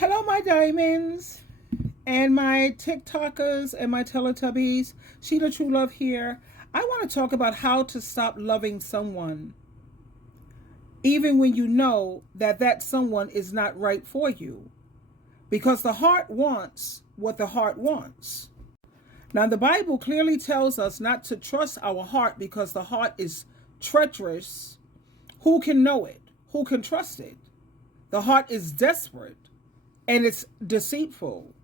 Hello, my diamonds and my TikTokers and my Teletubbies. SheilaTruelove here. I want to talk about how to stop loving someone, even when you know that someone is not right for you. Because the heart wants what the heart wants. Now, the Bible clearly tells us not to trust our heart because the heart is treacherous. Who can know it? Who can trust it? The heart is desperate and it's deceitful.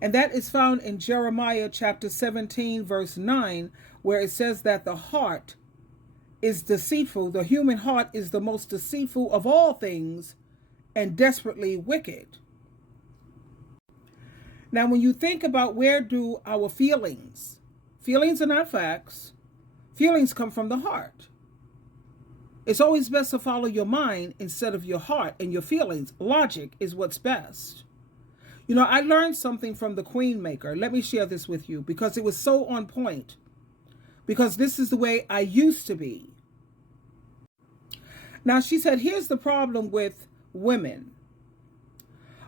And that is found in Jeremiah chapter 17, verse 9, where it says that the heart is deceitful. The human heart is the most deceitful of all things and desperately wicked. Now, when you think about where do our feelings are not facts. Feelings come from the heart. It's always best to follow your mind instead of your heart and your feelings. Logic is what's best. You know, I learned something from the Queen Maker. Let me share this with you because it was so on point. Because this is the way I used to be. Now, she said, here's the problem with women.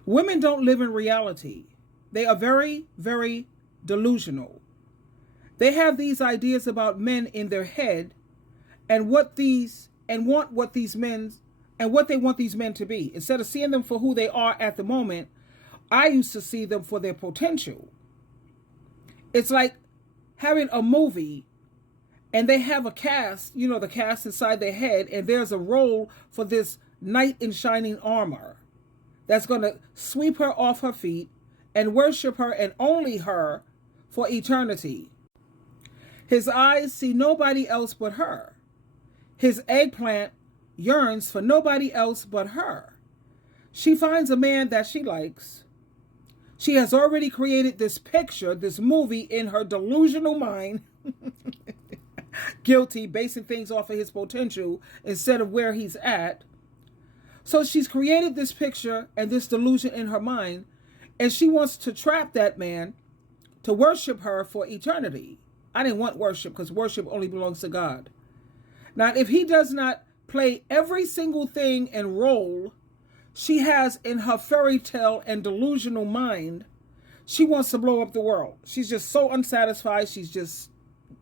Women don't live in reality. They are very, very delusional. They have these ideas about men in their head and what they want these men to be. Instead of seeing them for who they are at the moment, I used to see them for their potential. It's like having a movie and they have a cast, you know, the cast inside their head, and there's a role for this knight in shining armor that's going to sweep her off her feet and worship her and only her for eternity. His eyes see nobody else but her. His eggplant yearns for nobody else but her. She finds a man that she likes. She has already created this picture, this movie in her delusional mind, guilty, basing things off of his potential instead of where he's at. So she's created this picture and this delusion in her mind, and she wants to trap that man to worship her for eternity. I didn't want worship because worship only belongs to God. Now, if he does not play every single thing and role she has in her fairy tale and delusional mind, she wants to blow up the world. She's just so unsatisfied. She's just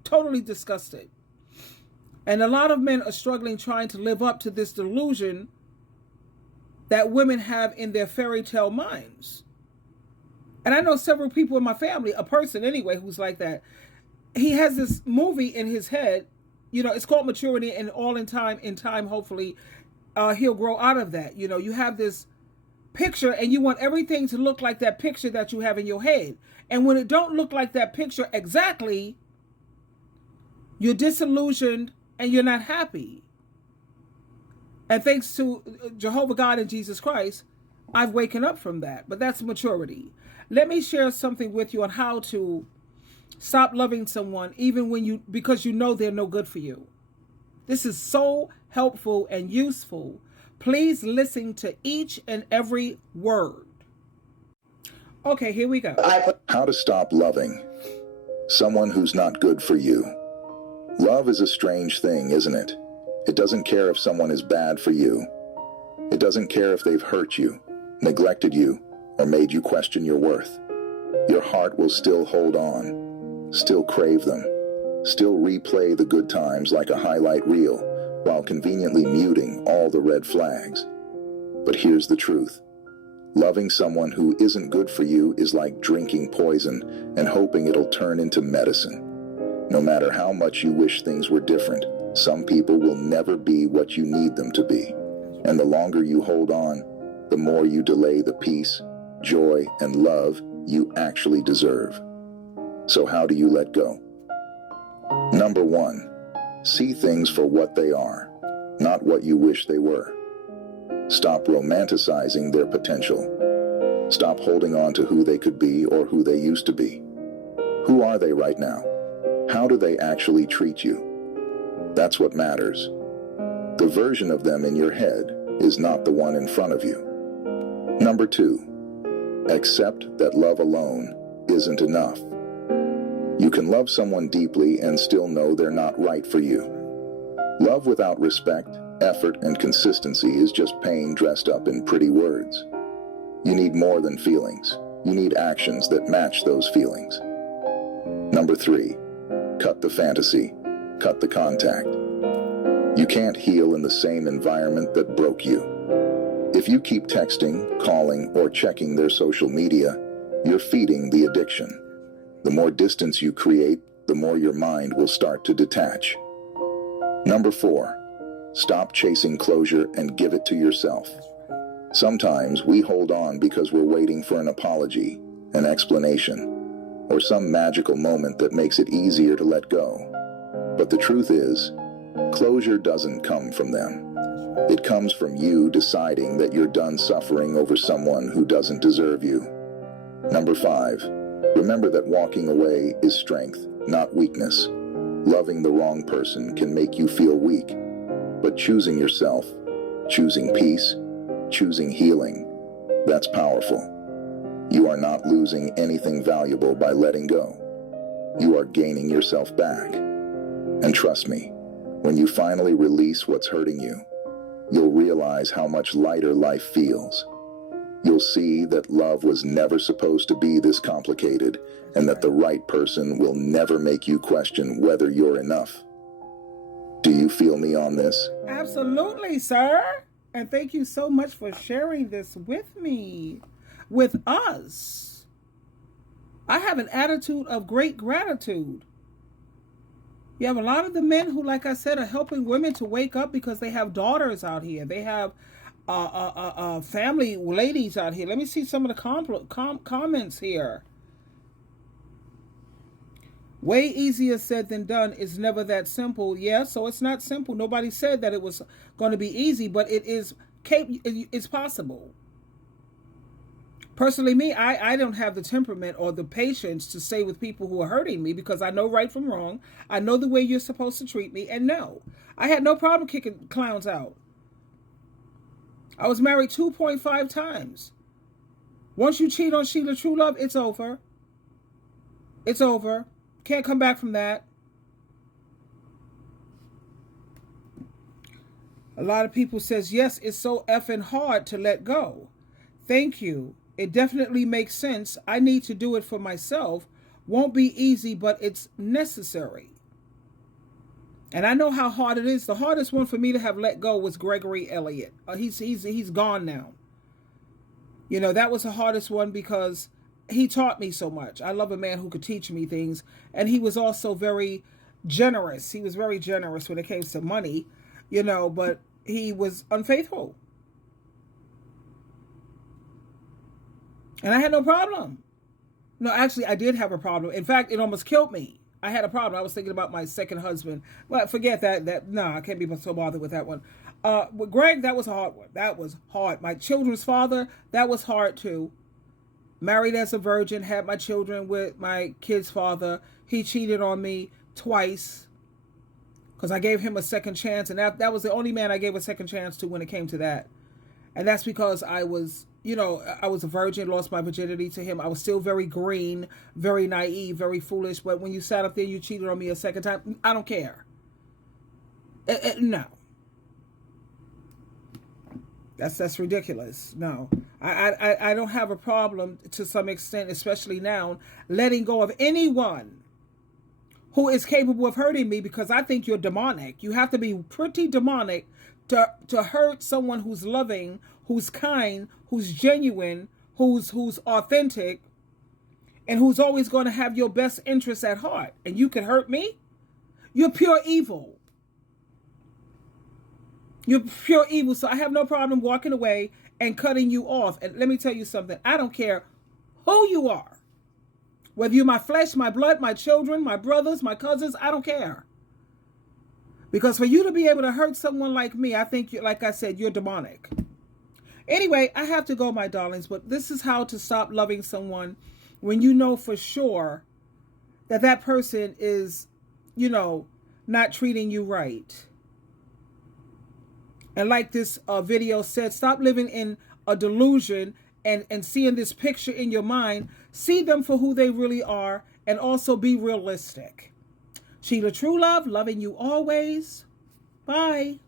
totally disgusted. And a lot of men are struggling trying to live up to this delusion that women have in their fairy tale minds. And I know several people in my family, a person anyway, who's like that. He has this movie in his head, you know, it's called maturity, and all in time, hopefully, he'll grow out of that. You know, you have this picture and you want everything to look like that picture that you have in your head. And when it don't look like that picture exactly, you're disillusioned and you're not happy. And thanks to Jehovah God and Jesus Christ, I've waken up from that. But that's maturity. Let me share something with you on how to stop loving someone even because you know they're no good for you. This is so helpful and useful. Please listen to each and every word. Okay, here we go. How to stop loving someone who's not good for you. Love is a strange thing, isn't it? It doesn't care if someone is bad for you. It doesn't care if they've hurt you, neglected you, or made you question your worth. Your heart will still hold on, still crave them, still replay the good times like a highlight reel, while conveniently muting all the red flags. But here's the truth. Loving someone who isn't good for you is like drinking poison and hoping it'll turn into medicine. No matter how much you wish things were different, some people will never be what you need them to be. And the longer you hold on, the more you delay the peace, joy, and love you actually deserve. So how do you let go? Number 1, see things for what they are, not what you wish they were. Stop romanticizing their potential. Stop holding on to who they could be or who they used to be. Who are they right now? How do they actually treat you? That's what matters. The version of them in your head is not the one in front of you. Number 2, accept that love alone isn't enough. You can love someone deeply and still know they're not right for you. Love without respect, Effort and consistency is just pain dressed up in pretty words. You need more than feelings. You need actions that match those feelings. Number 3, cut the fantasy, cut the contact. You can't heal in the same environment that broke you. If you keep texting, calling, or checking their social media, you're feeding the addiction. The more distance you create, the more your mind will start to detach. Number 4, stop chasing closure and give it to yourself. Sometimes we hold on because we're waiting for an apology, an explanation, or some magical moment that makes it easier to let go. But the truth is, closure doesn't come from them. It comes from you deciding that you're done suffering over someone who doesn't deserve you. Number 5, remember that walking away is strength, not weakness. Loving the wrong person can make you feel weak, but choosing yourself, choosing peace, choosing healing, that's powerful. You are not losing anything valuable by letting go. You are gaining yourself back. And trust me, when you finally release what's hurting you, you'll realize how much lighter life feels. You'll see that love was never supposed to be this complicated, and that the right person will never make you question whether you're enough. Do you feel me on this? Absolutely, sir. And thank you so much for sharing this with me, with us. I have an attitude of great gratitude. You have a lot of the men who, like I said, are helping women to wake up because they have daughters out here. They have family ladies out here. Let me see some of the comments here. Way easier said than done is never that simple. Yeah, so it's not simple. Nobody said that it was going to be easy, but it's possible. Personally, me, I don't have the temperament or the patience to stay with people who are hurting me because I know right from wrong. I know the way you're supposed to treat me. And no, I had no problem kicking clowns out. I was married 2.5 times. Once you cheat on SheilaTruelove, it's over. It's over. Can't come back from that. A lot of people says, yes, it's so effing hard to let go. Thank you. It definitely makes sense. I need to do it for myself. Won't be easy, but it's necessary. And I know how hard it is. The hardest one for me to have let go was Gregory Elliott. He's gone now. You know, that was the hardest one because he taught me so much. I love a man who could teach me things. And he was also very generous. He was very generous when it came to money, you know, but he was unfaithful. And I had no problem. No, actually, I did have a problem. In fact, it almost killed me. I had a problem. I was thinking about my second husband. Well, forget that. No, I can't be so bothered with that one. With Greg, that was a hard one. That was hard. My children's father, that was hard too. Married as a virgin, had my children with my kid's father. He cheated on me twice because I gave him a second chance. And that was the only man I gave a second chance to when it came to that. And that's because I was, you know, I was a virgin, lost my virginity to him. I was still very green, very naive, very foolish. But when you sat up there, you cheated on me a second time. I don't care. No. That's ridiculous. No. I don't have a problem to some extent, especially now, letting go of anyone who is capable of hurting me because I think you're demonic. You have to be pretty demonic to hurt someone who's loving, who's kind, who's genuine, who's authentic, and who's always going to have your best interests at heart. And you can hurt me? You're pure evil. You're pure evil. So I have no problem walking away and cutting you off. And let me tell you something. I don't care who you are. Whether you're my flesh, my blood, my children, my brothers, my cousins, I don't care. Because for you to be able to hurt someone like me, I think, like I said, you're demonic. Anyway, I have to go, my darlings, but this is how to stop loving someone when you know for sure that that person is, you know, not treating you right. And like this video said, stop living in a delusion and seeing this picture in your mind. See them for who they really are and also be realistic. SheilaTruelove, loving you always. Bye.